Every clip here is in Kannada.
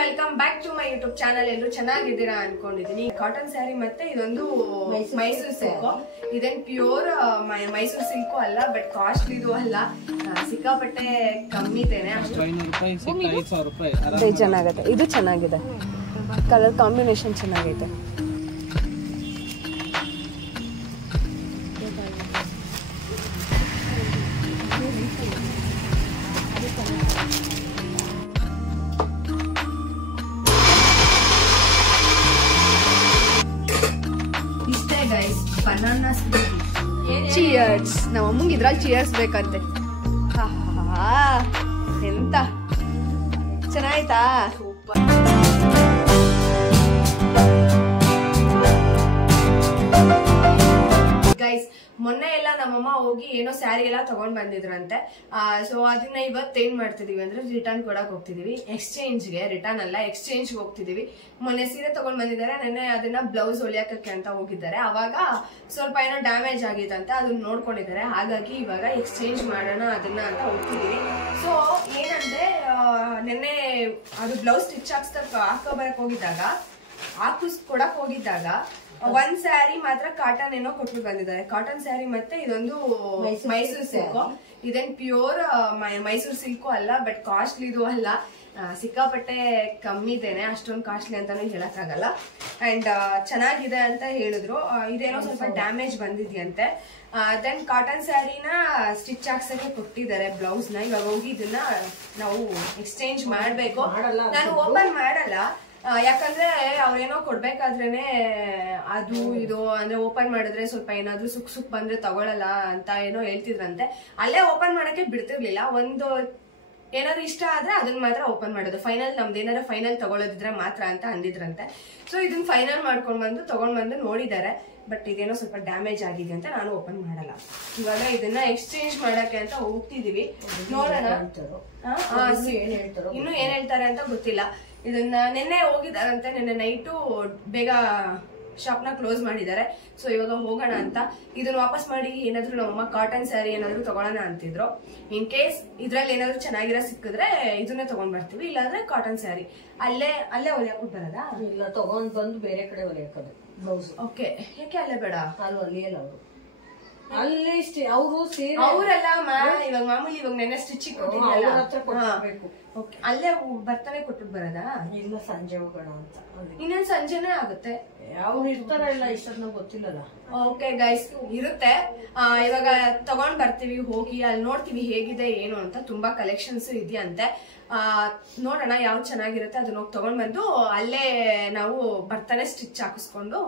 Welcome back to my YouTube channel. ಎಲ್ಲರೂ ಚೆನ್ನಾಗಿದ್ದೀರಾ ಅನ್ಕೊಂಡಿದೀನಿ. ಕಾಟನ್ ಸ್ಯಾರಿ ಮತ್ತೆ ಇದೊಂದು ಮೈಸೂರು ಸಿಲ್ಕ್. ಇದೇನ್ ಪ್ಯೂರ್ ಮೈಸೂರು ಸಿಲ್ಕ್ ಅಲ್ಲ, ಬಟ್ ಕಾಸ್ಟ್ಲಿದು ಅಲ್ಲ, ಸಿಕ್ಕಾಪಟ್ಟೆ ಕಮ್ಮಿ ಇದೇನೆ. ಚೆನ್ನಾಗತ್ತೆ, ಇದು ಚೆನ್ನಾಗಿದೆ, ಕಲರ್ ಕಾಂಬಿನೇಷನ್ ಚೆನ್ನಾಗೈತೆ. ಚಿಯರ್ಸ್. ನಮ್ಮ ಅಮ್ಮಂಗೆ ಇದ್ರಲ್ಲಿ ಚಿಯರ್ಸ್ ಬೇಕಂತೆ. ಎಂತ ಚೆನ್ನಾಯ್ತಾ? ಸೂಪರ್. ಗೈಸ್, ಮೊನ್ನೆ ಎಲ್ಲ ನಮ್ಮಮ್ಮ ಹೋಗಿ ಏನೋ ಸ್ಯಾರಿ ಎಲ್ಲ ತಗೊಂಡ್ ಬಂದಿದ್ರಂತೆ. ಸೊ ಅದನ್ನ ಇವತ್ತೇನ್ ಮಾಡ್ತಿದೀವಿ ಅಂದ್ರೆ ರಿಟರ್ನ್ ಕೊಡಕ್ ಹೋಗ್ತಿದೀವಿ. ಎಕ್ಸ್ಚೇಂಜ್ಗೆ, ರಿಟರ್ನ್ ಅಲ್ಲ, ಎಕ್ಸ್ಚೇಂಜ್ ಹೋಗ್ತಿದೀವಿ. ಮೊನ್ನೆ ಸೀರೆ ತಗೊಂಡ್ ಬಂದಿದ್ದಾರೆ, ನೆನ್ನೆ ಅದನ್ನ ಬ್ಲೌಸ್ ಹೊಲಿಯಕ್ಕೆ ಅಂತ ಹೋಗಿದ್ದಾರೆ. ಅವಾಗ ಸ್ವಲ್ಪ ಏನೋ ಡ್ಯಾಮೇಜ್ ಆಗಿತ್ತಂತೆ, ಅದನ್ನ ನೋಡ್ಕೊಂಡಿದ್ದಾರೆ. ಹಾಗಾಗಿ ಇವಾಗ ಎಕ್ಸ್ಚೇಂಜ್ ಮಾಡೋಣ ಅದನ್ನ ಅಂತ ಹೋಗ್ತಿದೀವಿ. ಸೊ ಏನಂದ್ರೆ ನೆನ್ನೆ ಅದು ಬ್ಲೌಸ್ ಸ್ಟಿಚ್ ಹಾಕೋಬರಕ್ ಹೋಗಿದ್ದಾಗ, ಕೊಡಕ್ ಹೋಗಿದ್ದಾಗ ಒಂದ್ ಸ್ಯಾರಿ ಮಾತ್ರ ಕಾಟನ್ ಏನೋ ಕೊಟ್ಟು ಬಂದಿದ್ದಾರೆ. ಕಾಟನ್ ಸ್ಯಾರಿ ಮತ್ತೆ ಇದೊಂದು ಮೈಸೂರು ಸಿಲ್ಕ್. ಇದೇನ್ ಪ್ಯೂರ್ ಮೈಸೂರು ಸಿಲ್ಕ್ ಅಲ್ಲ, ಬಟ್ ಕಾಸ್ಟ್ಲಿದು ಅಲ್ಲ, ಸಿಕ್ಕಾಪಟ್ಟೆ ಕಮ್ಮಿ ಇದೇನೆ. ಅಷ್ಟೊಂದು ಕಾಸ್ಟ್ಲಿ ಅಂತಾನು ಹೇಳಕ್ ಆಗಲ್ಲ. ಅಂಡ್ ಚೆನ್ನಾಗಿದೆ ಅಂತ ಹೇಳಿದ್ರು. ಇದೇನೋ ಸ್ವಲ್ಪ ಡ್ಯಾಮೇಜ್ ಬಂದಿದ್ಯಂತೆ. ದೆನ್ ಕಾಟನ್ ಸ್ಯಾರಿನ ಸ್ಟಿಚ್ ಹಾಕ್ಸಕ್ಕೆ ಕೊಟ್ಟಿದ್ದಾರೆ ಬ್ಲೌಸ್ ನ. ಇವಾಗ ಹೋಗಿ ಇದನ್ನ ನಾವು ಎಕ್ಸ್ಚೇಂಜ್ ಮಾಡ್ಬೇಕು. ನಾನು ಓಪನ್ ಮಾಡಲ್ಲ, ಯಾಕಂದ್ರೆ ಅವ್ರೇನೋ ಕೊಡ್ಬೇಕಾದ್ರೇನೆ ಅದು ಇದು ಅಂದ್ರೆ ಓಪನ್ ಮಾಡಿದ್ರೆ ಸ್ವಲ್ಪ ಏನಾದ್ರು ಸುಕ್ ಬಂದ್ರೆ ತಗೊಳಲ್ಲ ಅಂತ ಏನೋ ಹೇಳ್ತಿದ್ರಂತೆ. ಅಲ್ಲೇ ಓಪನ್ ಮಾಡಕ್ಕೆ ಬಿಡ್ತಿರ್ಲಿಲ್ಲ. ಒಂದು ಏನಾದ್ರು ಇಷ್ಟ ಆದ್ರೆ ಅದನ್ನ ಮಾತ್ರ ಓಪನ್ ಮಾಡೋದು. ಫೈನಲ್ ನಮ್ದು ಏನಾದ್ರು ಫೈನಲ್ ತಗೊಳ್ಳೋದಿದ್ರೆ ಮಾತ್ರ ಅಂತ ಅಂದಿದ್ರಂತೆ. ಸೊ ಇದನ್ನ ಫೈನಲ್ ಮಾಡ್ಕೊಂಡ್ ತಗೊಂಡ್ ನೋಡಿದ್ದಾರೆ. ಬಟ್ ಇದೇನೋ ಸ್ವಲ್ಪ ಡ್ಯಾಮೇಜ್ ಆಗಿದೆ ಅಂತ ನಾನು ಓಪನ್ ಮಾಡಲ್ಲ. ಇವಾಗ ಇದನ್ನ ಎಕ್ಸ್ಚೇಂಜ್ ಮಾಡಕ್ಕೆ ಅಂತ ಹೋಗ್ತಿದೀವಿ. ನೋಡೋಣ ಇನ್ನು ಏನ್ ಹೇಳ್ತಾರೆ ಅಂತ ಗೊತ್ತಿಲ್ಲ. ಇದನ್ನ ನಿನ್ನೆ ಹೋಗಿದಾರಂತೆ, ನಿನ್ನೆ ನೈಟು ಬೇಗ ಶಾಪ್ನ ಕ್ಲೋಸ್ ಮಾಡಿದ್ದಾರೆ. ಸೊ ಇವಾಗ ಹೋಗೋಣ ಅಂತ. ಇದನ್ನ ವಾಪಸ್ ಮಾಡಿ ಏನಾದ್ರು ನಮ್ಮಮ್ಮ ಕಾಟನ್ ಸ್ಯಾರಿ ಏನಾದ್ರು ತಗೊಳ್ಳೋಣ ಅಂತಿದ್ರು. ಇನ್ ಕೇಸ್ ಇದ್ರಲ್ಲಿ ಏನಾದ್ರು ಚೆನ್ನಾಗಿರೋ ಸಿಕ್ಕಿದ್ರೆ ಇದನ್ನೇ ತಗೊಂಡ್ ಬರ್ತೀವಿ, ಇಲ್ಲಾಂದ್ರೆ ಕಾಟನ್ ಸ್ಯಾರಿ ಅಲ್ಲೇ ಹೊಲಿಯಾಕ್ಬಿಟ್ಟು ಬರೋದಾ? ಇಲ್ಲ, ತಗೊಂಡ್ ಬಂದು ಬೇರೆ ಕಡೆ ಹೊಲಿಯಾಕೋದು ಬ್ಲೌಸ್. ಓಕೆ, ಯಾಕೆ ಅಲ್ಲೇ ಬೇಡ? ಅಲ್ಲಿ ಹೊಲಿಯಲ್ಲ ಅವರು, ಅಲ್ಲಿ ಅವರು ಅವರೆಲ್ಲ ಇವಾಗ ಮಾಮೂಲಿ ಇವಾಗ ನೆನ್ನೆ ಸ್ಟಿಚಿಂಗ್ ಅಲ್ಲೇ ಬರ್ತಾನೆ ಕೊಟ್ಬಿಟ್ಟು ಬರೋದಾ? ಇಲ್ಲ, ಸಂಜೆ ಹೋಗೋಣ ಅಂತ. ಇನ್ನೊಂದ್ ಸಂಜೆನೇ ಆಗುತ್ತೆ. ಅವ್ರು ಇರ್ತಾರ ಇಲ್ಲ, ಇಷ್ಟೊಂದು ಗೊತ್ತಿಲ್ಲಲ್ಲ. ಓಕೆ ಗೈಸ್, ಇರುತ್ತೆ. ಇವಾಗ ತಗೊಂಡ್ ಬರ್ತೀವಿ, ಹೋಗಿ ಅಲ್ಲಿ ನೋಡ್ತೀವಿ ಹೇಗಿದೆ ಏನು ಅಂತ. ತುಂಬಾ ಕಲೆಕ್ಷನ್ಸ್ ಇದೆಯಂತೆ. ನೋಡೋಣ ಯಾವ್ದು ಚೆನ್ನಾಗಿರುತ್ತೆ ಅದನ್ನ ಹೋಗಿ ತಗೊಂಡ್ ಬಂದು ಅಲ್ಲೇ ನಾವು ಬರ್ತಾನೆ ಸ್ಟಿಚ್ ಹಾಕಿಸ್ಕೊಂಡು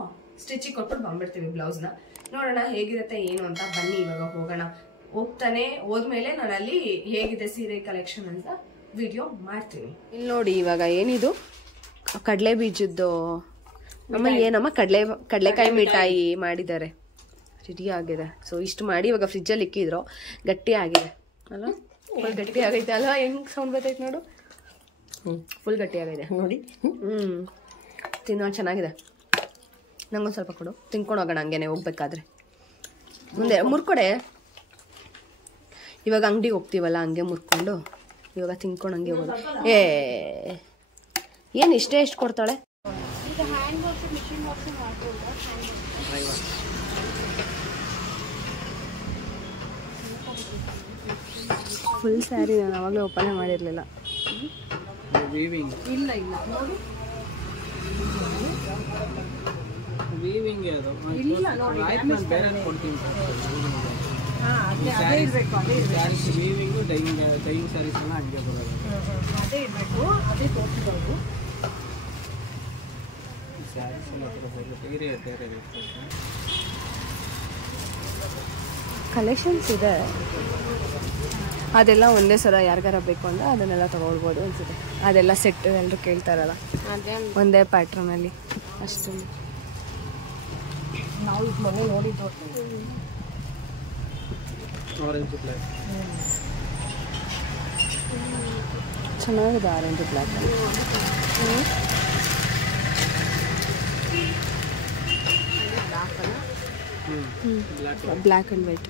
ಸ್ಟಿಚಿಂಗ್ ಕೊಟ್ಬಿಟ್ಟು ಬಂದ್ಬಿಡ್ತೀವಿ ಬ್ಲೌಸ್ ನ. ನೋಡೋಣ ಹೇಗಿರುತ್ತೆ ಏನು ಅಂತ. ಬನ್ನಿ ಇವಾಗ ಹೋಗೋಣ. ಹೋಗ್ತಾನೆ ಹೋದ್ಮೇಲೆ ನಾನು ಅಲ್ಲಿ ಹೇಗಿದೆ ಸೀರೆ ಕಲೆಕ್ಷನ್ ಅಂತ ವಿಡಿಯೋ ಮಾಡ್ತೀನಿ. ಇಲ್ಲಿ ನೋಡಿ, ಇವಾಗ ಏನಿದು ಕಡಲೆ ಬೀಜದ್ದು ಅಮ್ಮ, ಏನಮ್ಮ ಕಡಲೆಕಾಯಿ ಮಿಠಾಯಿ ಮಾಡಿದ್ದಾರೆ, ರೆಡಿ ಆಗಿದೆ. ಸೊ ಇಷ್ಟು ಮಾಡಿ ಇವಾಗ ಫ್ರಿಜ್ಜಲ್ಲಿ ಇಕ್ಕಿದ್ರು, ಗಟ್ಟಿ ಆಗಿದೆ ಅಲ್ಲ? ಫುಲ್ ಗಟ್ಟಿ ಆಗೈತೆ ಅಲ್ಲ? ಹೆಂಗ್ ಸೌಂಡ್ ಬರ್ತೈತೆ ನೋಡು, ಫುಲ್ ಗಟ್ಟಿ ಆಗಿದೆ ನೋಡಿ. ತಿನ್ನೋ ಚೆನ್ನಾಗಿದೆ. ನಂಗೊಂದು ಸ್ವಲ್ಪ ಕೊಡು, ತಿನ್ಕೊಂಡು ಹೋಗೋಣ ಹಂಗೇನೆ ಹೋಗ್ಬೇಕಾದ್ರೆ. ಮುಂದೆ ಮುರ್ಕೊಡೆ. ಇವಾಗ ಅಂಗಡಿಗೆ ಹೋಗ್ತೀವಲ್ಲ, ಹಂಗೆ ಮುರ್ಕೊಂಡು ಇವಾಗ ತಿನ್ಕೊಂಡು ಹಂಗೆ ಹೋಗೋದು. ಏನು ಎಷ್ಟು ಕೊಡ್ತಾಳೆ? ಫುಲ್ ಸ್ಯಾರಿ ನಾನು ಅವಾಗಲೇ ಓಪನ್ ಮಾಡಿರಲಿಲ್ಲ. ಇಲ್ಲ ಇಲ್ಲ ನೋಡಿ, ವೀವಿಂಗ್ ಅದು ಇಲ್ಲ ನೋಡಿ, ನಾನು ಬೇರೆ ಕೊಡ್ತೀನಿ. ಅದೇ ಇರಬೇಕು, ಅದೇ ಇರಬೇಕು. ವೀವಿಂಗು ಡೈಯಿಂಗ್ ಸ್ಯಾರೀಸ್ ಎಲ್ಲ ಹಂಗೆ ಬರೋದು, ಅದೇ ಇರಬೇಕು, ಅದೇ ತೋರಿಸಿದವರು. ಸ್ಯಾರೀಸ್ ಎಲ್ಲ ಬೇರೆ ಬೇರೆ ಕಲೆಕ್ಷನ್ಸ್ ಇದೆ. ಅದೆಲ್ಲ ಒಂದೇ ಸಲ ಯಾರಿಗಾರ ಬೇಕು ಅಂದ್ರೆ ಅದನ್ನೆಲ್ಲ ತಗೊಳ್ಬೋದು ಅನ್ಸುತ್ತೆ. ಅದೆಲ್ಲ ಸೆಟ್ ಎಲ್ಲರೂ ಕೇಳ್ತಾರಲ್ಲ, ಒಂದೇ ಪ್ಯಾಟ್ರನಲ್ಲಿ ಅಷ್ಟು. ನಾವು ಈಗ ಮೊನ್ನೆ ನೋಡಿದ್ದು ಚೆನ್ನಾಗಿದೆ orange black. Black and white.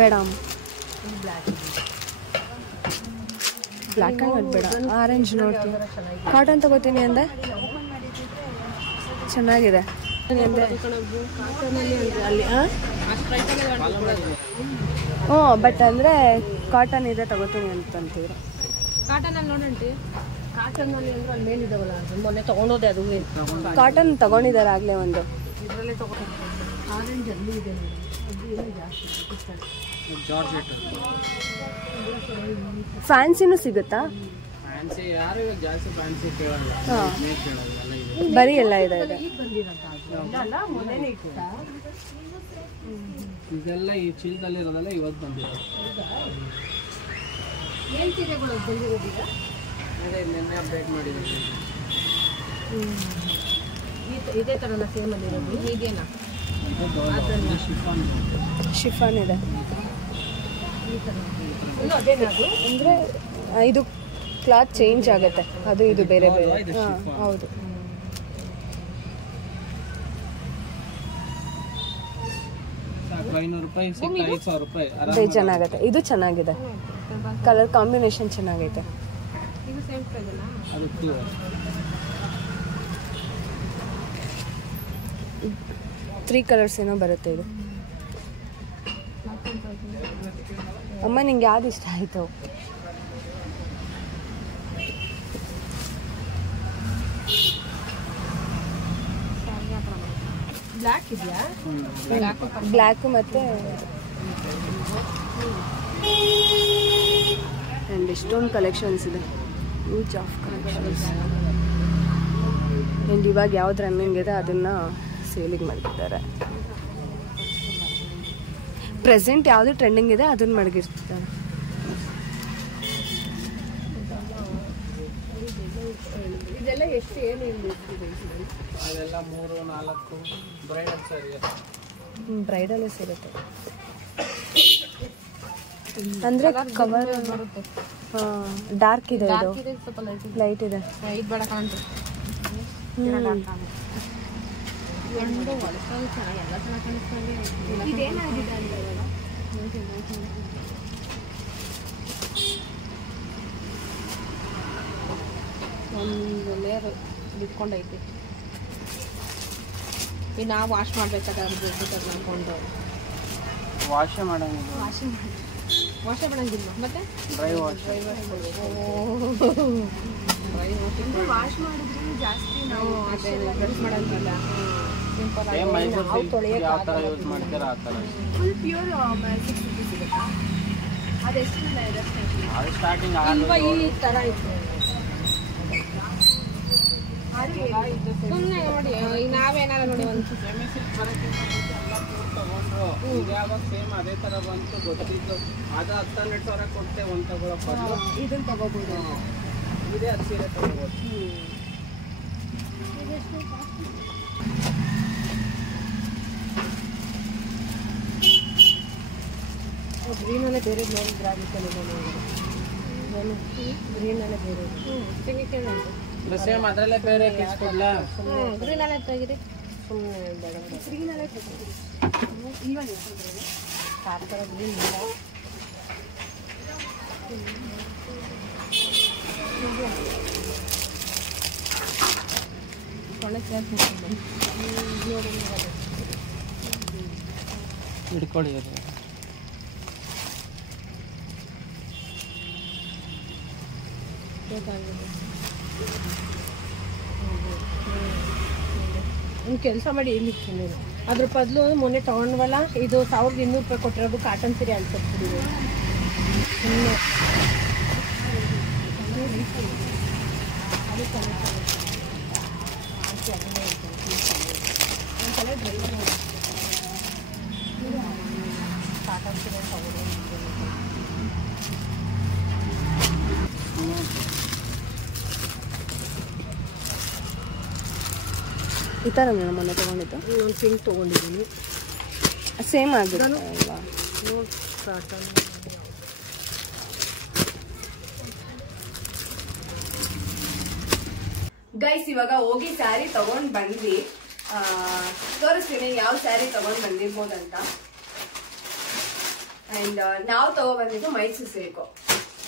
ಬೇಡ ಬ್ಲ್ಯಾಕ್ ಆ್ಯಂಡ್ ವೈಟ್ ಬೇಡ, ಆರೆಂಜ್ ನೋಡ್ತೀನಿ. ಕಾಟನ್ ತಗೋತೀನಿ ಅಂದೆ, ಚೆನ್ನಾಗಿದೆ ಅಂದೆ. ಹ್ಞೂ ಬಟ್ ಅಂದರೆ ಕಾಟನ್ ಇದೆ ತಗೋತೀನಿ ಅಂತಂತೀರ. ಕಾಟನಲ್ಲಿ ನೋಡಂಟಿ, ಕಾಟನ್ನಲ್ಲಿ ಅಂದ್ರೆ ಅಲ್ಲಿ ಮೇಲಿದ್ದಾವಲ್ಲ, ಮೊನ್ನೆ ತೊಗೊಂಡೋದೆ ಅದು. ಕಾಟನ್ ತಗೊಂಡಿದ್ದಾರೆ ಆಗಲೇ ಒಂದು. ಇದರಲ್ಲೇ ತಗೊಂಡು ಆರೆಂಜ್ ಅಲ್ಲಿ ಇದೆ ನೋಡಿ, ಅದು ಏನು ಜಾಸ್ತಿ ಜಾರ್ಜೆಟ್ ಫ್ಯಾನ್ಸಿನೂ ಸಿಗುತ್ತಾ? ಫ್ಯಾನ್ಸಿ ಯಾರು ಇವಾಗ ಜಾಸ್ತಿ ಫ್ಯಾನ್ಸಿ ಕೇಳಲ್ಲ, ಕೇಳಲ್ಲ ಇದೆ. ಬರೀ ಎಲ್ಲ ಇದೆ ಇದೆ. ಈಗ ಬಂದಿರೋದು ಅಲ್ಲ, ಮೊನ್ನೆನೇ ಇಟ್ಟ. ಇದೆಲ್ಲ ಈ ಚೀಲದಲ್ಲಿರೋದೆಲ್ಲ ಇವತ್ತು ಬಂದಿರೋದು. ಏನು ಸೀರೆಗಳು ಬಂದಿರೋದೀಗ? ಅದೇ ನಿನ್ನೆ ಅಪ್ಡೇಟ್ ಮಾಡಿದ್ದೀವಿ. ಇದೇ ಥರನ ಸೇಮ್ ಅಲ್ಲಿರೋದು ಹೀಗೇನಾ? ಶಿಫಾನ್ ಇದೆ. ಈ ಥರ ಇನ್ನೂ ಅದೇನಾ ಅದು? ಅಂದರೆ ಇದು ಕ್ಲಾತ್ ಚೇಂಜ್ ಆಗುತ್ತೆ, ಅದು ಇದು ಬೇರೆ ಬೇರೆ. ಹಾಂ ಹೌದು. ₹500 ಬೇಜಾನಾಗುತ್ತೆ. ಇದು ಚೆನ್ನಾಗಿದೆ, ಕಲರ್ ಕಾಂಬಿನೇಷನ್ ಚೆನ್ನಾಗೈತೆ. ಇದು ಸೇಮ್ ಪ್ರೈಸಲ್ಲ? ಅದು 3 ಕಲರ್ಸ್ ಏನೋ ಬರುತ್ತೆ ಇದು. ಅಮ್ಮ ನಿಂಗೆ ಯಾವ್ದು ಇಷ್ಟ ಆಯಿತು? ಬ್ಲ್ಯಾಕ್ ಇದೆಯಾ? ಬ್ಲ್ಯಾಕು ಮತ್ತು ಆ್ಯಂಡ್ ಎಷ್ಟೊಂದು ಕಲೆಕ್ಷನ್ಸ್ ಇದೆ, ಯೂಜ್ ಆಫ್ ಕಲೆಕ್ಷನ್ಸ್. ಆ್ಯಂಡ್ ಇವಾಗ ಯಾವ್ದು ರನ್ನಿಂಗ್ ಇದೆ ಅದನ್ನು ಸೇಲಿಂಗ್ ಮಾಡಿರ್ತಾರೆ. ಪ್ರೆಸೆಂಟ್ ಯಾವುದು ಟ್ರೆಂಡಿಂಗ್ ಇದೆ ಅದನ್ನು ಮಡಗಿರ್ತಾರೆ. ಇದೆಲ್ಲ ಎಷ್ಟು ಏನು ಅದೆಲ್ಲ 3-4 ಬ್ರೈಡಲ್ ಸ್ಯಾರಿ. ಬ್ರೈಡಲ್ಲೇ ಸಿಗುತ್ತೆ ಅಂದರೆ ಕವರ್ ಬರುತ್ತೆ. ಡಾರ್ಕ್ ಇದೆ, ಇದು ಸ್ವಲ್ಪ ಲೈಟ್ ಇದೆ. ಇದು ಬೇಡ ಕಾಣುತ್ತೆ. ಒಂದು ಒಳಸಲು ಚೆನ್ನಾಗಿ ಎಲ್ಲ ಚೆನ್ನಾಗಿ ಕಾಣಿಸ್ತಾರೆ. ಇದೇನಾಗಿದೆ ಅಂತ ಒಂದು ಲೇಯರ್ ಬಿಟ್ಕೊಂಡೈತಿ. ಈಗ ನಾವು ವಾಶ್ ಮಾಡ್ಬೇಕಾದ್ರೆ ಅನ್ಕೊಂಡು ವಾಶೇ ಮಾಡಂಗಿಲ್ಲ, ವಾಶೇ ಮಾಡಂಗಿಲ್ಲ. ಮತ್ತೆ ಡ್ರೈ ವಾಶ್. ವಾಶ್ ಮಾಡಿದ್ರೆ ಜಾಸ್ತಿ ನಾವು ಅದೇ ಬ್ರಷ್ ಮಾಡಂಗಿಲ್ಲ. ಸಿಂಪಲ್ ಆಗಿ ಮೈಸೂರು ನಾವು ತೊಳೆಯೋಕೆ ಯಾವ ಥರ ಯೂಸ್ ಮಾಡ್ತೀರಾ ಆ ಥರ. ಫುಲ್ ಪ್ಯೂರ್ ಮ್ಯಾಜಿಕ್ ಸಿಗುತ್ತಾ? ಅದೆಷ್ಟು ಇದೆ? ಅದು ಸ್ಟಾರ್ಟಿಂಗ್ ಇಲ್ವಾ ಈ ಥರ ಇತ್ತು. ಸುಮ್ಮನೆ ನೋಡಿ, ಈಗ ನಾವೇನಾರ ನೋಡಿ ಒಂದು ಯಾವಾಗ ಸೇಮ್ ಅದೇ ಥರ ಬಂತು ಗೊತ್ತಿದ್ದು ಅದು 10-12 ಸಾವಿರ ಕೊಟ್ಟೆ ಒಂದು ತಗೊಳ್ಳೋ ಇದನ್ನು ತಗೋಬೋದು. ಇದೇ 10 ಸೀರೆ ತಗೋಬೋದು. ಗ್ರೀನಲ್ಲೇ ಬೇರೆ ನೋಡಿದ್ರೆ ಆಗುತ್ತೆ. ನಾನು ಗ್ರೀನಲ್ಲೇ ಬೇರೆ ತೆಗಿತೇನೆ ಅಂತ ಸೇಮ್ ಅದರಲ್ಲೇ ಬೇರೆ ಕಿಸ್ಕೊಡ್ಲಾ? ಗ್ರೀನಲ್ಲೇ ತೆಗಿರಿ. ಸುಮ್ಮನೆ ಬೇಡ ಗ್ರೀನಲ್ಲೇ ತಗೋಬೋದು. ಇವಾಗ ಆ ಥರ ಗ್ರೀನ್ ಇಲ್ಲ. ಒಳ್ಳೆ ಸೇರ್ಸಿ ಹಿಡ್ಕೊಳ್ಳಿ ಅದು. ಒಂದು ಕೆಲಸ ಮಾಡಿ ಏನು ಇರ್ತೀನಿ ಅದ್ರ ಬದಲು ಮೊನ್ನೆ ತೊಗೊಂಡ್ವಲ್ಲ, ಇದು ₹1200 ಕೊಟ್ಟಿರೋದು ಕಾಟನ್ ಸೀರೆ ಅನ್ಕೊಡ್ತೀವಿ. ಸುಮ್ಮನೆ ಕಾಟನ್ ಸೀರೆ ತಗೊಂಡು ಈ ಥರ ನಾನು ಮೊನ್ನೆ ತೊಗೊಂಡಿದ್ದು. ನಾನು ಪಿಂಕ್ ತೊಗೊಂಡಿದ್ದೀನಿ. ಸೇಮ್ ಆಗಿದೆ ಅಲ್ವಾ? ಕಾಟನ್ ಗೈಸ್, ಇವಾಗ ಹೋಗಿ ಸ್ಯಾರಿ ತಗೊಂಡ್ ಬಂದ್ವಿ. ತೋರಿಸ್ತೀನಿ ಯಾವ ಸ್ಯಾರಿ ತಗೊಂಡ್ ಬಂದಿರ್ಬೋದಂತ. ಅಂಡ್ ನಾವು ತಗೊಬಂದಿದ್ದು ಮೈಸೂರು ಸಿಲ್ಕು.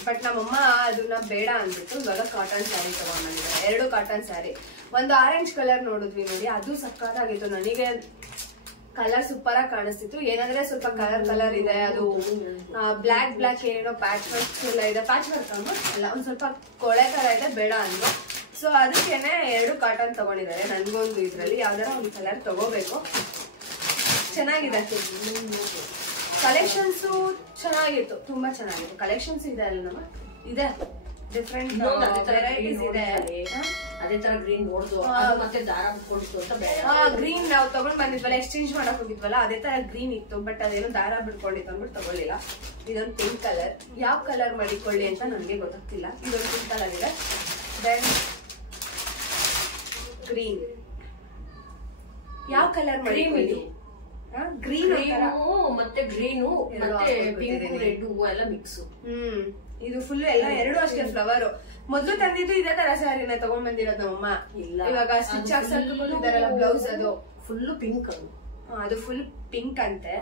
ಬಟ್ ನಮ್ಮಮ್ಮ ಅದನ್ನ ಬೇಡ ಅಂದ್ಬಿಟ್ಟು ಇವಾಗ ಕಾಟನ್ ಸ್ಯಾರಿ ತಗೊಂಡ್ಬಂದಿದ್ದಾರೆ. 2 ಕಾಟನ್ ಸ್ಯಾರಿ. ಒಂದು ಆರೆಂಜ್ ಕಲರ್ ನೋಡಿದ್ವಿ ನೋಡಿ, ಅದು ಸಕ್ಕತ್ತಾಗಿತ್ತು. ನನಗೆ ಕಲರ್ ಸೂಪರ್ ಆಗಿ ಕಾಣಿಸ್ತಿತ್ತು. ಏನಂದ್ರೆ ಸ್ವಲ್ಪ ಕಲರ್ ಇದೆ, ಅದು ಬ್ಲಾಕ್ ಏನೋ ಪ್ಯಾಚ್ ವರ್ಕ್ ಎಲ್ಲ ಇದೆ. ಪ್ಯಾಚ್ ವರ್ಕ್ ಅಲ್ಲ, ಒಂದ್ ಸ್ವಲ್ಪ ಕೊಳೆ ತರ ಇದೆ, ಬೇಡ ಅಂದ್ರು. ಸೊ ಅದಕ್ಕೇನೆ 2 ಕಾಟನ್ ತಗೊಂಡಿದ್ದಾರೆ. ನನ್ಗೊಂದು ಇದ್ರಲ್ಲಿ ಯಾವ್ದಾರ ಒಂದು ಕಲರ್ ತಗೋಬೇಕು. ಚೆನ್ನಾಗಿದೆ ಕಲೆಕ್ಷನ್ಸ್, ಚೆನ್ನಾಗಿತ್ತು, ತುಂಬಾ ಚೆನ್ನಾಗಿತ್ತು. ಕಲೆಕ್ಷನ್ಸ್ ಇದೆ ಅಲ್ಲ ನಮ್ಮ, ಇದೆ ಡಿಫ್ರೆಂಟ್ ವೆರೈಟೀಸ್ ಇದೆ. ಅದೇ ತರ ಗ್ರೀನ್ ನೋಡ್ದು ಮತ್ತೆ ದಾರ ಬಿಟ್ಕೊಂಡಿತ್ತು ಅಂತ ಬೇಡ. ಗ್ರೀನ್ ನಾವು ತಗೊಂಡ್ ಬಂದಿದ್ವಲ್ಲ, ಎಕ್ಸ್ಚೇಂಜ್ ಮಾಡಕ್ ಹೋಗಿದ್ವಲ್ಲ, ಅದೇ ತರ ಗ್ರೀನ್ ಇತ್ತು. ಬಟ್ ಅದೇನೋ ದಾರ ಬಿಟ್ಕೊಂಡಿತ್ತು ಅಂದ್ಬಿಟ್ಟು ತಗೊಳ್ಳಿಲ್ಲ. ಇದೊಂದು ಪಿಂಕ್ ಕಲರ್. ಯಾವ ಕಲರ್ ಮಾಡಿಕೊಳ್ಳಿ ಅಂತ ನನ್ಗೆ ಗೊತ್ತಾಗ್ತಿಲ್ಲ. ಇದೊಂದು ಪಿಂಕ್ ಕಲರ್ ಇದೆ. Then green. ಯಾವ ಕಲರ್ ಮಾಡಿಕೊಳ್ಳಿ? ಗ್ರೀನ್ ಮತ್ತೆ ಗ್ರೀನು ಮತ್ತೆ ಪಿಂಕ್ ರೆಡ್ ಎಲ್ಲ ಮಿಕ್ಸ್. ಇದು ಫುಲ್ ಎಲ್ಲ 2 ಅಷ್ಟೇ ಫ್ಲವರ್. ಮೊದ್ಲು ತಂದಿದ್ದು ಇದೇ ತರ ಸ್ಯಾರಿನ ತಗೊಂಡ್ ಬಂದಿರೋದು ನಮ್ಮಮ್ಮ. ಇವಾಗ ಸ್ಟಿಚ್ ಹಾಕ್ಸಕ್ಕಿದಾರಲ್ಲ ಬ್ಲೌಸ್, ಅದು ಫುಲ್ ಪಿಂಕ್. ಅದು ಫುಲ್ ಪಿಂಕ್ ಅಂತೆ.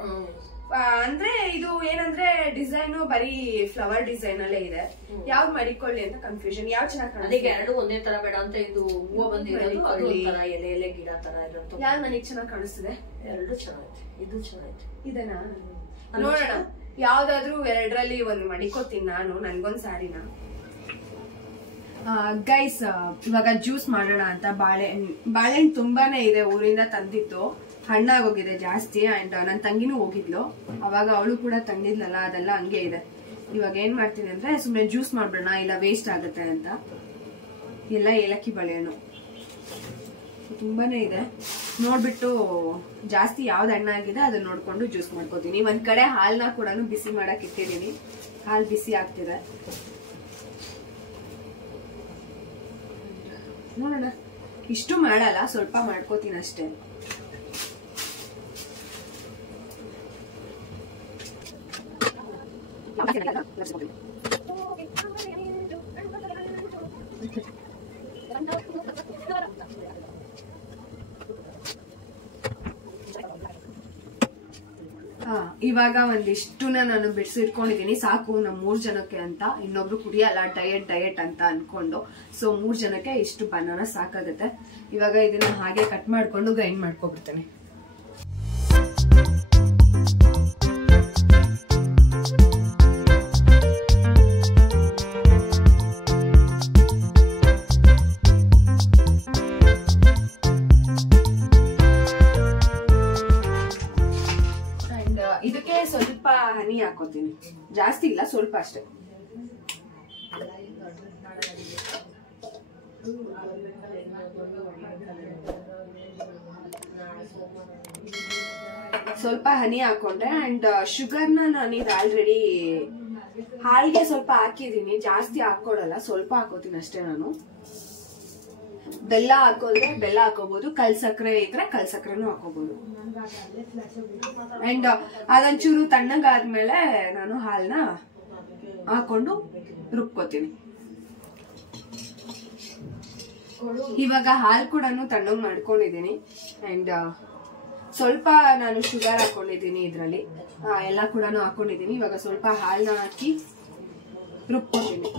ಅಂದ್ರೆ ಇದು ಏನಂದ್ರೆ ಡಿಸೈನ್ ಬರೀ ಫ್ಲವರ್ ಡಿಸೈನ್ ಅಲ್ಲೇ ಇದೆ. ಯಾವ್ದು ಮಾಡಿಕೊಳ್ಳಿ ಅಂತ ಕನ್ಫ್ಯೂಷನ್. ಯಾವ ಚೆನ್ನಾಗಿ ಕಾಣಿಸ್ತಿದೆ? ಅದಕ್ಕೆ 2 ಒಂದೇ ತರ ಬೇಡ ಅಂತ ಇದು ಹೂವು ಬಂದಿರೋದು, ಎಲೆ ಗಿಡ ತರ ಇರುತ್ತೆ. ಯಾವ್ದು ನನಗೆ ಚೆನ್ನಾಗಿ ಕಾಣಿಸ್ತಿದೆ? 2 ಚೆನ್ನಾಗೈತೆ. ಇದು ಚೆನ್ನಾಗೈತೆ. ಇದನ್ನ ನೋಡೋಣ. ಯಾವ್ದಾದ್ರು 2ರಲ್ಲಿ ಒಂದು ಮಡಿಕೋತೀನಿ ನಾನು, ನನ್ಗೊಂದ್ ಸ್ಯಾರಿನ. ಗೈಸ್, ಇವಾಗ ಜ್ಯೂಸ್ ಮಾಡೋಣ ಅಂತ. ಬಾಳೆಹಣ್ಣು ತುಂಬಾನೇ ಇದೆ, ಊರಿಂದ ತಂದಿದ್ದು. ಹಣ್ಣಾಗೋಗಿದೆ ಜಾಸ್ತಿ. ಅಂಡ್ ನನ್ ತಂಗಿನೂ ಹೋಗಿದ್ಲು, ಅವಾಗ ಅವಳು ಕೂಡ ತಂದಿದ್ಲಲ್ಲ, ಅದೆಲ್ಲ ಹಂಗೆ ಇದೆ. ಇವಾಗ ಏನ್ ಮಾಡ್ತೀನಿ ಅಂದ್ರೆ ಸುಮ್ನೆ ಜ್ಯೂಸ್ ಮಾಡ್ಬಿಡೋಣ, ಇಲ್ಲ ವೇಸ್ಟ್ ಆಗುತ್ತೆ ಅಂತ. ಎಲ್ಲ ಏಲಕ್ಕಿ ಬಾಳೆಹಣ್ಣು ತುಂಬಾನೇ ಇದೆ. ನೋಡ್ಬಿಟ್ಟು ಜಾಸ್ತಿ ಯಾವ್ದು ಹಣ್ಣಾಗಿದೆ ಅದನ್ನ ನೋಡ್ಕೊಂಡು ಜ್ಯೂಸ್ ಮಾಡ್ಕೋತೀನಿ. ಒಂದ್ ಕಡೆ ಹಾಲ್ನ ಕೂಡ ಬಿಸಿ ಮಾಡಕ್ ಇಟ್ಟಿದೀನಿ. ಹಾಲ್ ಬಿಸಿ ಆಗ್ತಿದೆ, ನೋಡೋಣ. ಇಷ್ಟು ಮಾಡಲ್ಲ, ಸ್ವಲ್ಪ ಮಾಡ್ಕೋತೀನಿ ಅಷ್ಟೇ. ಇವಾಗ ಒಂದಿಷ್ಟುನ ನಾನು ಬಿಡಿಸಿಟ್ಕೊಂಡಿದೀನಿ. ಸಾಕು ನಮ್ 3 ಜನಕ್ಕೆ ಅಂತ. ಇನ್ನೊಬ್ರು ಕುಡಿಯಲ್ಲ, ಡಯಟ್ ಅಂತ ಅನ್ಕೊಂಡು. ಸೊ 3 ಜನಕ್ಕೆ ಇಷ್ಟು ಬನಾನ ಸಾಕಾಗುತ್ತೆ. ಇವಾಗ ಇದನ್ನ ಹಾಗೆ ಕಟ್ ಮಾಡ್ಕೊಂಡು ಗ್ರೈಂಡ್ ಮಾಡ್ಕೊಬಿಡ್ತೇನೆ. ಇದಕ್ಕೆ ಸ್ವಲ್ಪ ಹನಿ ಹಾಕೋತೀನಿ, ಜಾಸ್ತಿ ಇಲ್ಲ, ಸ್ವಲ್ಪ ಅಷ್ಟೇ. ಸ್ವಲ್ಪ ಹನಿ ಹಾಕೊಂಡ್ರೆ. ಅಂಡ್ ಶುಗರ್ನ ನಾನೀಗ ಆಲ್ರೆಡಿ ಹಾಲ್ಗೆ ಸ್ವಲ್ಪ ಹಾಕಿದೀನಿ, ಜಾಸ್ತಿ ಹಾಕೊಡಲ್ಲ, ಸ್ವಲ್ಪ ಹಾಕೋತೀನಿ ಅಷ್ಟೇ ನಾನು. ಬೆಲ್ಲ ಹಾಕೋದ್ರೆ ಬೆಲ್ಲ ಹಾಕೋಬಹುದು, ಕಲ್ ಸಕ್ಕರೆ ಇದ್ರೆ ಕಲ್ ಸಕ್ಕರೆನೂ ಹಾಕೋಬಹುದು. ಅಂಡ್ ಅದೊಂಚೂರು ತಣ್ಣಗಾದ್ಮೇಲೆ ನಾನು ಹಾಲ್ನ ಹಾಕೊಂಡು ರುಬ್ಕೋತೀನಿ. ಇವಾಗ ಹಾಲ್ ಕೂಡ ತಣ್ಣಗ್ ಮಾಡ್ಕೊಂಡಿದೀನಿ. ಅಂಡ್ ಸ್ವಲ್ಪ ನಾನು ಶುಗರ್ ಹಾಕೊಂಡಿದೀನಿ ಇದ್ರಲ್ಲಿ, ಎಲ್ಲ ಕೂಡ ಹಾಕೊಂಡಿದೀನಿ. ಇವಾಗ ಸ್ವಲ್ಪ ಹಾಲ್ನ ಹಾಕಿ ರುಬ್ಕೋತೀನಿ.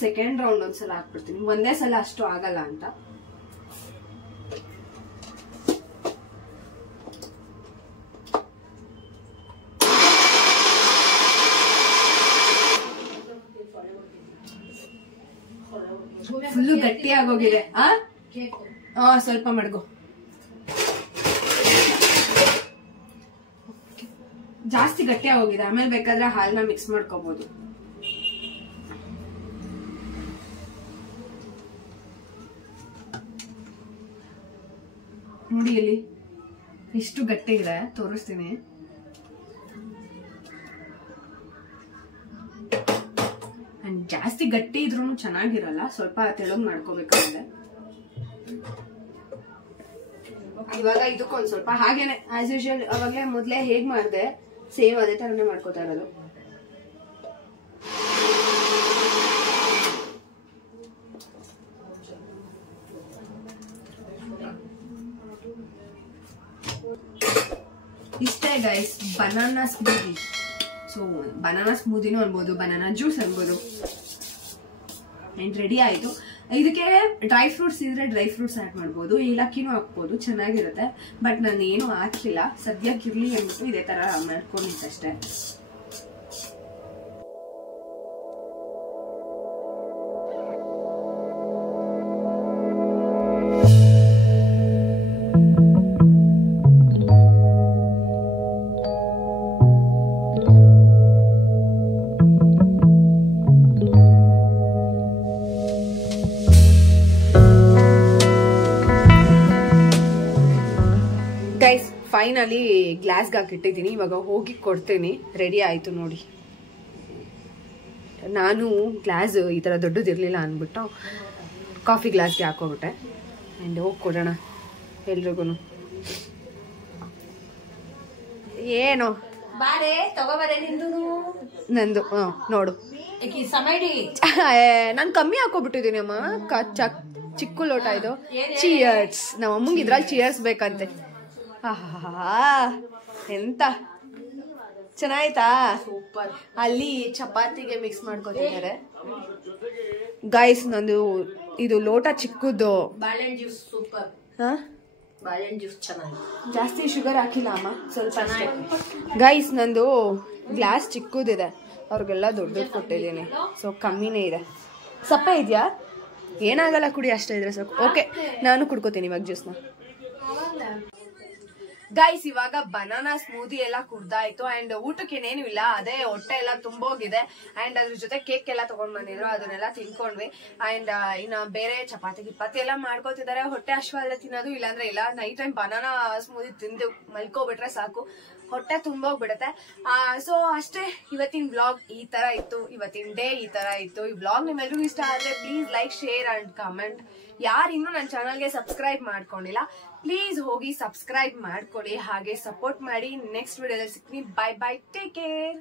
ಸೆಕೆಂಡ್ ರೌಂಡ್ ಒಂದ್ಸಲ ಹಾಕ್ಬಿಡ್ತೀನಿ, ಒಂದೇ ಸಲ ಅಷ್ಟು ಆಗಲ್ಲ ಅಂತ. ಫುಲ್ಲು ಗಟ್ಟಿ ಆಗೋಗಿದೆ. ಸ್ವಲ್ಪ ಮಡ್ಗೋ. ಜಾಸ್ತಿ ಗಟ್ಟಿ ಆಗೋಗಿದೆ. ಆಮೇಲೆ ಬೇಕಾದ್ರೆ ಹಾಲ್ನ ಮಿಕ್ಸ್ ಮಾಡ್ಕೋಬಹುದು. ನೋಡಿ ಇಲ್ಲಿ ಎಷ್ಟು ಗಟ್ಟಿ ಇದೆ, ತೋರಿಸ್ತೀನಿ. ಅಂಡ್ ಜಾಸ್ತಿ ಗಟ್ಟಿ ಇದ್ರೂ ಚೆನ್ನಾಗಿರಲ್ಲ, ಸ್ವಲ್ಪ ತೆಳಗ್ ಮಾಡ್ಕೋಬೇಕಾಗಿದೆ. ಇವಾಗ ಇದಕ್ಕೊಂದ್ ಸ್ವಲ್ಪ ಹಾಗೇನೆ ಆಸ್ ಯೂಶುವಲ್ ಅವಾಗ್ಲೇ ಮೊದ್ಲೇ ಹೇಗ್ ಮಾಡ್ದೆ ಸೇಮ್ ಅದೇ ತರನೇ ಮಾಡ್ಕೋತಾ ಇರೋದು. Guys banana smoothie. So banana ಸ್ಮೂದಿನೂ ಅನ್ಬೋದು, ಬನಾನಾ ಜ್ಯೂಸ್ ಅನ್ಬೋದು. ಅಂಡ್ ರೆಡಿ ಆಯ್ತು. ಇದಕ್ಕೆ ಡ್ರೈ ಫ್ರೂಟ್ಸ್ ಇದ್ರೆ ಡ್ರೈ ಫ್ರೂಟ್ಸ್ ಆಡ್ ಮಾಡ್ಬೋದು, ಏಲಕ್ಕಿನೂ ಹಾಕ್ಬೋದು, ಚೆನ್ನಾಗಿರುತ್ತೆ. ಬಟ್ ನಾನು ಏನು ಹಾಕಿಲ್ಲ, ಸದ್ಯಕ್ಕಿರ್ಲಿ ಅಂದ್ಬಿಟ್ಟು ಇದೇ ತರ ಮಾಡ್ಕೊಂಡಿದ್ದಷ್ಟೇ. ಗೈಸ್ ಫೈನಲಿ ಗ್ಲಾಸ್ಗೆ ಹಾಕಿಟ್ಟಿದ್ದೀನಿ, ಇವಾಗ ಹೋಗಿ ಕೊಡ್ತೀನಿ. ರೆಡಿ ಆಯ್ತು ನೋಡಿ. ನಾನು ಗ್ಲಾಸ್ ಈ ತರ ದೊಡ್ಡದಿರ್ಲಿಲ್ಲ ಅಂದ್ಬಿಟ್ಟು ಕಾಫಿ ಗ್ಲಾಸ್ಗೆ ಹಾಕೋಬಿಟ್ಟೆ. ಅಂಡ್ ಹೋಗಿ ಕೊಡೋಣ ಎಲ್ರಿಗೂ. ಏನು ಬಾರೆ ತಗೋಬಾರೆ ನಿಂದು ನಂದು ನೋಡು ಸಮಡಿ. ನಾನು ಕಮ್ಮಿ ಹಾಕೋಬಿಟ್ಟಿದ್ದೀನಿ ಅಮ್ಮ. ಚಿಕ್ಕ ಲೋಟ ಇದು. ಚಿಯರ್ಸ್. ನಮ್ಮ ಅಮ್ಮಂಗೆ ಇದ್ರಲ್ಲಿ ಚಿಯರ್ಸ್ ಬೇಕಂತೆ. ಎಂತ ಚೆನ್ನಾಯ್ತಾ? ಸೂಪರ್. ಅಲ್ಲಿ ಚಪಾತಿಗೆ ಮಿಕ್ಸ್ ಮಾಡ್ಕೊತಿದ್ದಾರೆ ಗೈಸ್. ನಂದು ಇದು ಲೋಟ ಚಿಕ್ಕದು. ಬಾಳೆಹಣ್ಣು ಜ್ಯೂಸ್ ಸೂಪರ್. ಬಾಳೆಹಣ್ಣು ಜ್ಯೂಸ್ ಚೆನ್ನಾಗಿ, ಜಾಸ್ತಿ ಶುಗರ್ ಹಾಕಿಲ್ಲ ಅಮ್ಮ, ಸ್ವಲ್ಪ ಅಷ್ಟೇ. ಗೈಸ್ ನಂದು ಗ್ಲಾಸ್ ಚಿಕ್ಕದಿದೆ, ಅವ್ರಿಗೆಲ್ಲ ದೊಡ್ಡದು ಕೊಟ್ಟಿದ್ದೀನಿ. ಸೊ ಕಮ್ಮಿನೇ ಇದೆ. ಸಪ್ಪೆ ಇದೆಯಾ? ಏನಾಗಲ್ಲ, ಕುಡಿ ಅಷ್ಟೇ ಇದ್ರೆ ಸಾಕು. ಓಕೆ, ನಾನು ಕುಡ್ಕೋತೀನಿ ಇವಾಗ ಜ್ಯೂಸ್ನ. ಗೈಸ್ ಇವಾಗ ಬನಾನಾ ಸ್ಮೂದಿ ಎಲ್ಲ ಕುಡ್ದಾಯ್ತು. ಅಂಡ್ ಊಟಕ್ಕೆ ಏನೇನು ಇಲ್ಲ, ಅದೇ ಹೊಟ್ಟೆ ಎಲ್ಲ ತುಂಬೋಗಿದೆ. ಅಂಡ್ ಅದ್ರ ಜೊತೆ ಕೇಕ್ ಎಲ್ಲ ತಗೊಂಡ್ ಬಂದಿದ್ರು, ಅದನ್ನೆಲ್ಲ ತಿನ್ಕೊಂಡ್ವಿ. ಅಂಡ್ ಇನ್ನ ಬೇರೆ ಚಪಾತಿ ಗಿಪಾತಿ ಎಲ್ಲ ಮಾಡ್ಕೋತಿದ್ದಾರೆ. ಹೊಟ್ಟೆ ಹಶ್ವಾದ್ರೆ ತಿನ್ನೋದು, ಇಲ್ಲಾಂದ್ರೆ ಇಲ್ಲ. ನೈಟ್ ಟೈಮ್ ಬನಾನಾ ಸ್ಮೂದಿ ತಿಂದು ಮಲ್ಕೋಬಿಟ್ರೆ ಸಾಕು, ಹೊಟ್ಟೆ ತುಂಬೋಗ್ಬಿಡುತ್ತೆ. ಸೊ ಅಷ್ಟೇ, ಇವತ್ತಿನ ವ್ಲಾಗ್ ಈ ತರ ಇತ್ತು. ಇವತ್ತಿನ ಡೇ ಈ ತರ ಇತ್ತು. ಈ ವ್ಲಾಗ್ ನಿಮ್ಮೆಲ್ರಿಗೂ ಇಷ್ಟ ಆದ್ರೆ please like, share and comment. ಯಾರು ಇನ್ನೂ ನನ್ನ ಚಾನಲ್ಗೆ ಸಬ್ಸ್ಕ್ರೈಬ್ ಮಾಡ್ಕೊಂಡಿಲ್ಲ ಪ್ಲೀಸ್ ಹೋಗಿ ಸಬ್ಸ್ಕ್ರೈಬ್ ಮಾಡ್ಕೊಳ್ಳಿ, ಹಾಗೆ ಸಪೋರ್ಟ್ ಮಾಡಿ. ನೆಕ್ಸ್ಟ್ ವಿಡಿಯೋದಲ್ಲಿ ಸಿಗ್ತೀನಿ. Bye bye, take care.